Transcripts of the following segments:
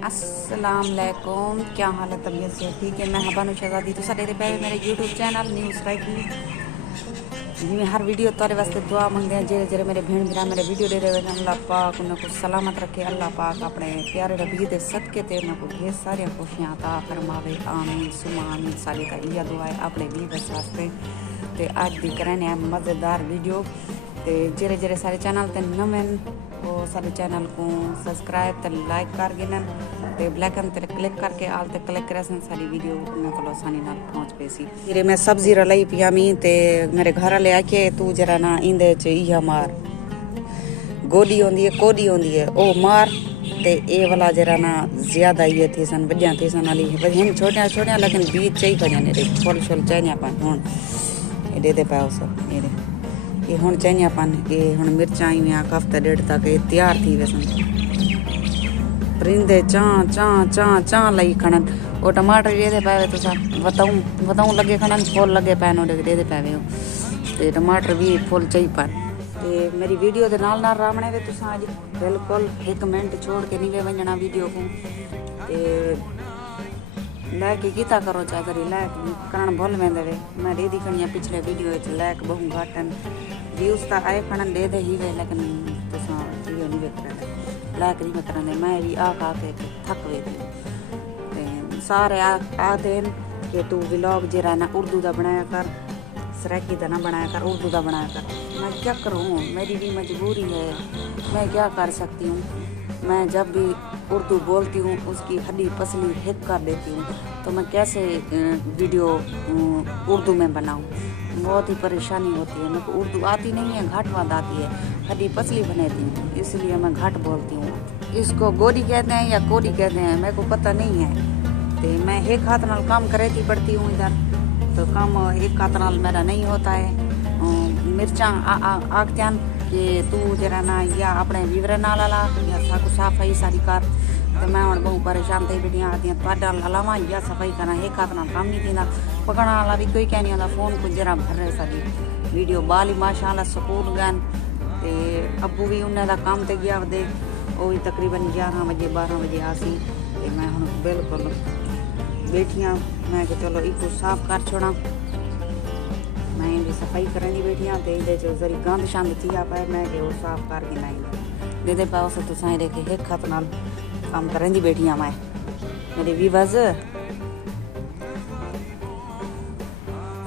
अस्सलाम वालेकुम, क्या हाल है? तबीयत से ठीक है? मैं हबानु शहजादी तो सारे पे मेरे यूट्यूब चैनल न्यूज़ राइकी जिमें हर वीडियो तारे वास्ते दुआ मंगते हैं। जेरे जेरे मेरे भेण भरा मेरे वीडियो दे रहे हैं, अल्लाह पाक उनको सलामत रखे। अल्लाह पाक अपने प्यारे नबी दे सदके ते उनको ढेर सारी खुशियां अता फरमावे। आमीन सुमा आमीन। साली का यह दुआ है अपने व्यूअर्स वास्ते। ते आज दी करने मज़ेदार वीडियो ते जेरे जेरे सारे चैनल ते नवें वो सारे चैनल को सब्सक्राइब ते लाइक कर गिनन ते ब्लैकन ते क्लिक करके आल ते क्लिक करे सारी वीडियो उन्हें को आसानी नाल पहुंच पेसी। फिर मैं सब्जी रलाई पियामी ते मेरे घर ले आके तू जरा ना इंदे च इया मार गोली होंदी है कोडी होंदी है ओ मार ते ए वाला जरा ना ज्यादा ये थे सन बढ़िया थे सन वाली वजन छोटा छोटा लेकिन बीज चाहिए खड़िया ने फल फल चाहिए अपन हुन ए दे पाओ सब ये हुन चाहिए अपन ये हुन मिर्चा ही हफ्ता डेढ़ तक ये तैयार थी वैसन परिंदे चा चा चा चा लई खणन ओ टमाटर दे पावे तो सा बताऊं लगे खणन फूल लगे पैन ओडे दे पावे ते टमाटर भी फूल चाहिए पर ते मेरी वीडियो दे नाल रामणे वे तुसा आज बिल्कुल 1 मिनट छोड़ के नहीं वे वंजना वीडियो को ते लाइक कीता करो चाहे करी लाइक करण भूल वेंदे वे मैं दे दी खणिया पिछले वीडियो च लाइक बहु घटन व्यूज ता आए खणन दे ही वे लेकिन तुसा वीडियो नहीं वे करे लाइक नहीं करने मैं भी आ के थक वे ते सारे आ देन कि तू व्लॉग जरा ना उर्दू दा बनाया कर सराकी दा ना बनाया कर उर्दू दा बनाया कर। मैं क्या करूँ मेरी भी मजबूरी है मैं क्या कर सकती हूँ। मैं जब भी उर्दू बोलती हूँ उसकी हड्डी पसली हिट कर देती हूँ तो मैं कैसे वीडियो उर्दू में बनाऊँ। बहुत ही परेशानी होती है मेरे को उर्दू आती नहीं है घाट वाद आती है हड्डी पसली बनाती हूँ इसलिए मैं घाट बोलती हूँ। इसको गोरी कहते हैं या कोरी कहते हैं मेरे को पता नहीं है। तो मैं एक हाथ नाल काम करेती पड़ती हूँ इधर तो काम एक हाथ नाल मेरा नहीं होता है। मिर्चा आखत्यान कि तू जरा ना या अपने विवरण नाल ला या साकू सफाई सारी कर तो मैं हम बहुत परेशान थी बेटियां आदि पाडा लावा या सफाई करना एक हाथ नाल काम नहीं थींदा पकड़ने वाला भी कोई कह नहीं आता फोन को जरा भर रहे सारी वीडियो बाली माशाल्लाह स्कूल गन ते अबू भी उन्हें दा काम ते गया दे वो भी तकरीबन 11 बजे 12 बजे आसी ते मैं हम बिल्कुल बैठियां मैं कि चलो इको साफ कर छोड़ा मैं भी सफाई करनी बैठियां ते इहदे च जरी गंद शंद थी पाए मैं कि वो साफ करके नहीं दे पाओ से तुसां देखे एक हाथ नाल काम करनी बैठियां मैं मेरे वीवर्स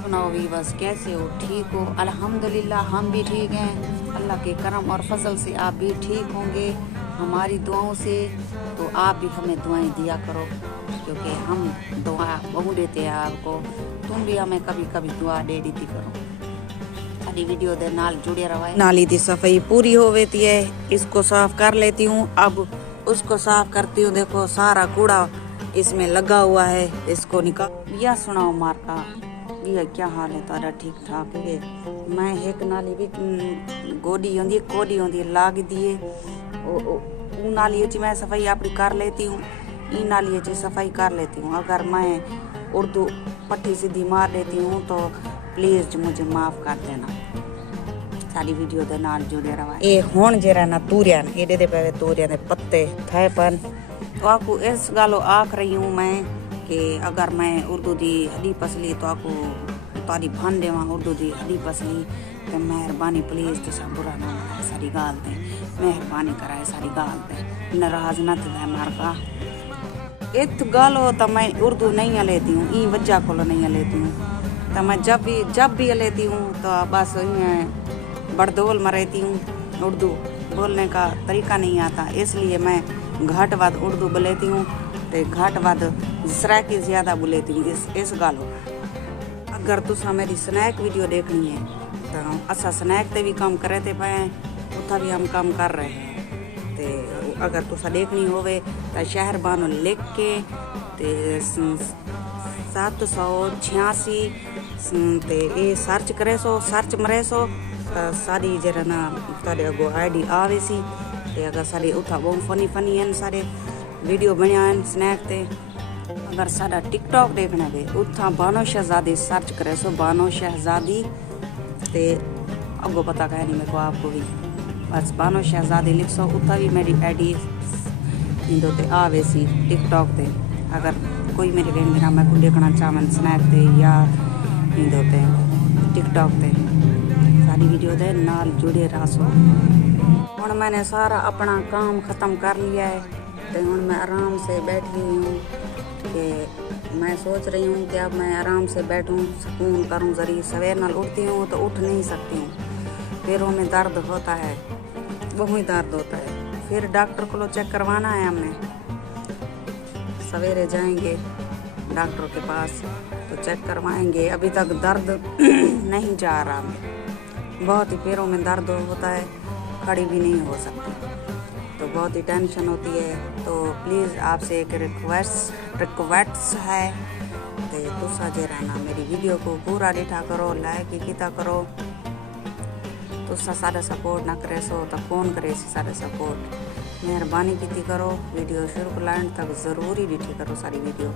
सुनाओ वीवर्स कैसे हो ठीक हो? अल्हम्दुलिल्लाह हम भी ठीक हैं अल्लाह के करम और फजल से आप भी ठीक होंगे हमारी दुआओं से। तो आप भी हमें दुआएं दिया करो क्योंकि हम दुआ बहुत देते हैं आपको तुम भी हमें कभी कभी दुआ दे देती करो। सारी वीडियो दे नाल जुड़े रहो। नाली की सफाई पूरी हो गई है इसको साफ कर लेती हूँ अब उसको साफ करती हूँ। देखो सारा कूड़ा इसमें लगा हुआ है इसको निकाल या सुनाओ मारका ये क्या हाल है तारा ठीक ठाक है? मैं एक नाली भी गोडी होंदी कोडी होंदी लाग दिए उ नाली च मैं सफाई अपनी कर लेती हूँ इन नाली च सफाई कर लेती हूँ। अगर मैं उर्दू पट्टी सीधी मार लेती हूँ तो प्लीज मुझे माफ कर देना। सारी वीडियो दे नाल जुड़े रहो। ए हुन जरा ना तूरियां एडे दे पे तूरियां दे पत्ते थे पन तो आपको इस गालो आख रही हूँ मैं कि अगर मैं उर्दू दी हड्डी पसली तो आपको तारी भान देवा उर्दू दी हड्डी पसली तो मेहरबानी प्लीज तुसा बुरा ना मनाए सारी गाल दे मेहरबानी कराए सारी गाल दे नाराज ना थे मारका इत गालो तो मैं उर्दू नहीं लेती हूँ ई वजह को नहीं लेती हूँ तो मैं जब भी लेती हूँ तो बस बड़दोल में रहती हूँ उर्दू बोलने का तरीका नहीं आता इसलिए मैं घाट वाद उर्दू बोलेती हूँ तो घाट वाद सराकी ज़्यादा बोलेती हूँ इस गालो। अगर तुसा मेरी स्नैक वीडियो देखनी है तो असा स्नैक ते भी काम करे थे पे उतना भी हम काम कर रहे हैं तो अगर तुसा देखनी होवे तो शहर बानो लिख के ते 786 ते ये सर्च करे सो सर्च मरे सो सारी जरा ना तारे अगो आईडी आवे सी ते अगर सारी उठा बहुत फनी हैं सारे वीडियो बनया हैं स्नैक ते। अगर सारा टिकटॉक देखना है उठा बानो शहजादी सर्च करे सो बानो शहजादी ते अगो पता कह नहीं मेरे को आपको भी बस बानो शहजादी लिख सो उठा भी मेरी आईडी इंदो ते आवे सी टिकटॉक ते अगर कोई मेरे बहन मेरा मैं को देखना चाहन स्नैप ते या इंदो ते टिकटॉक ते सारी वीडियो दे नाल जुड़े रहो। हुण मैंने सारा अपना काम ख़त्म कर लिया है तो हुण मैं आराम से बैठी हुई हूँ कि मैं सोच रही हूँ कि अब मैं आराम से बैठूँ, सुकून करूँ। जरिए सवेर नाल उठती हूँ तो उठ नहीं सकती हूँ, पैरों में दर्द होता है, बहुत ही दर्द होता है। फिर डॉक्टर को चेक करवाना है हमने, सवेरे जाएंगे डॉक्टर के पास तो चेक करवाएंगे। अभी तक दर्द नहीं जा रहा, बहुत ही पैरों में दर्द होता है, खड़ी भी नहीं हो सकती, तो बहुत ही टेंशन होती है। तो प्लीज़ आपसे एक रिक्वेस्ट है कि तुसा जे रहना मेरी वीडियो को पूरा डिठा करो, लाइक किया करो। तुसा सारा सपोर्ट ना करे सो तो कौन करे सारा सपोर्ट, मेहरबानी की करो। वीडियो शुरू को लाइन तक ज़रूरी डिठी करो सारी वीडियो,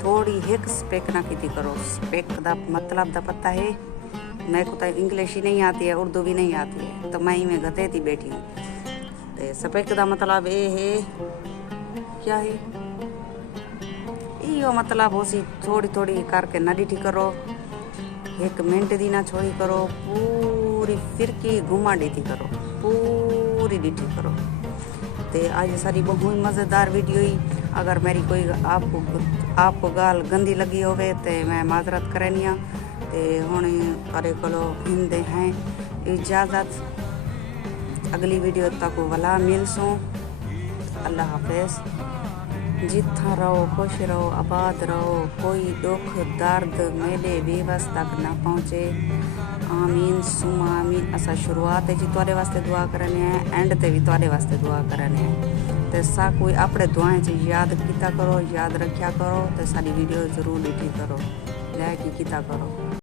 थोड़ी एक स्पेक ना की करो। स्पेक का मतलब दा पता है, मेरे को तो इंग्लिश ही नहीं आती है, उर्दू भी नहीं आती है, तो मैं ही में गते थी बैठी हूँ। तो स्पेक का मतलब ये है, क्या है यो मतलब हो सी थोड़ी थोड़ी करके ना डिठी करो, 1 मिनट दी ना छोड़ी करो, पूरी फिरकी घुमा डिठी करो, पूरी डिठी करो। तो आज सारी बहुत ही मज़ेदार वीडियो ही। अगर मेरी कोई आपको गाल गंदी लगी होवे तो मैं माजरत करनी। तो हुण करे को हिंदे हैं इजाज़त, अगली वीडियो तक वला मिलसूँ। अल्लाह हाफिज़। जिथा रहो खुश रहो, आबाद रहो, कोई दुख दर्द मेले बेबस तक ना पहुँचे। आमीन सुम आमीन। असा शुरुआत जी तुहाडे वास्ते दुआ करने हैं, एंड ते भी तुहाडे वास्ते दुआ करने हैं। तो सा कोई अपने दुआएं च याद किया करो, याद रखा करो। तो सारी वीडियो जरूर लिखी करो, लाइक किया करो।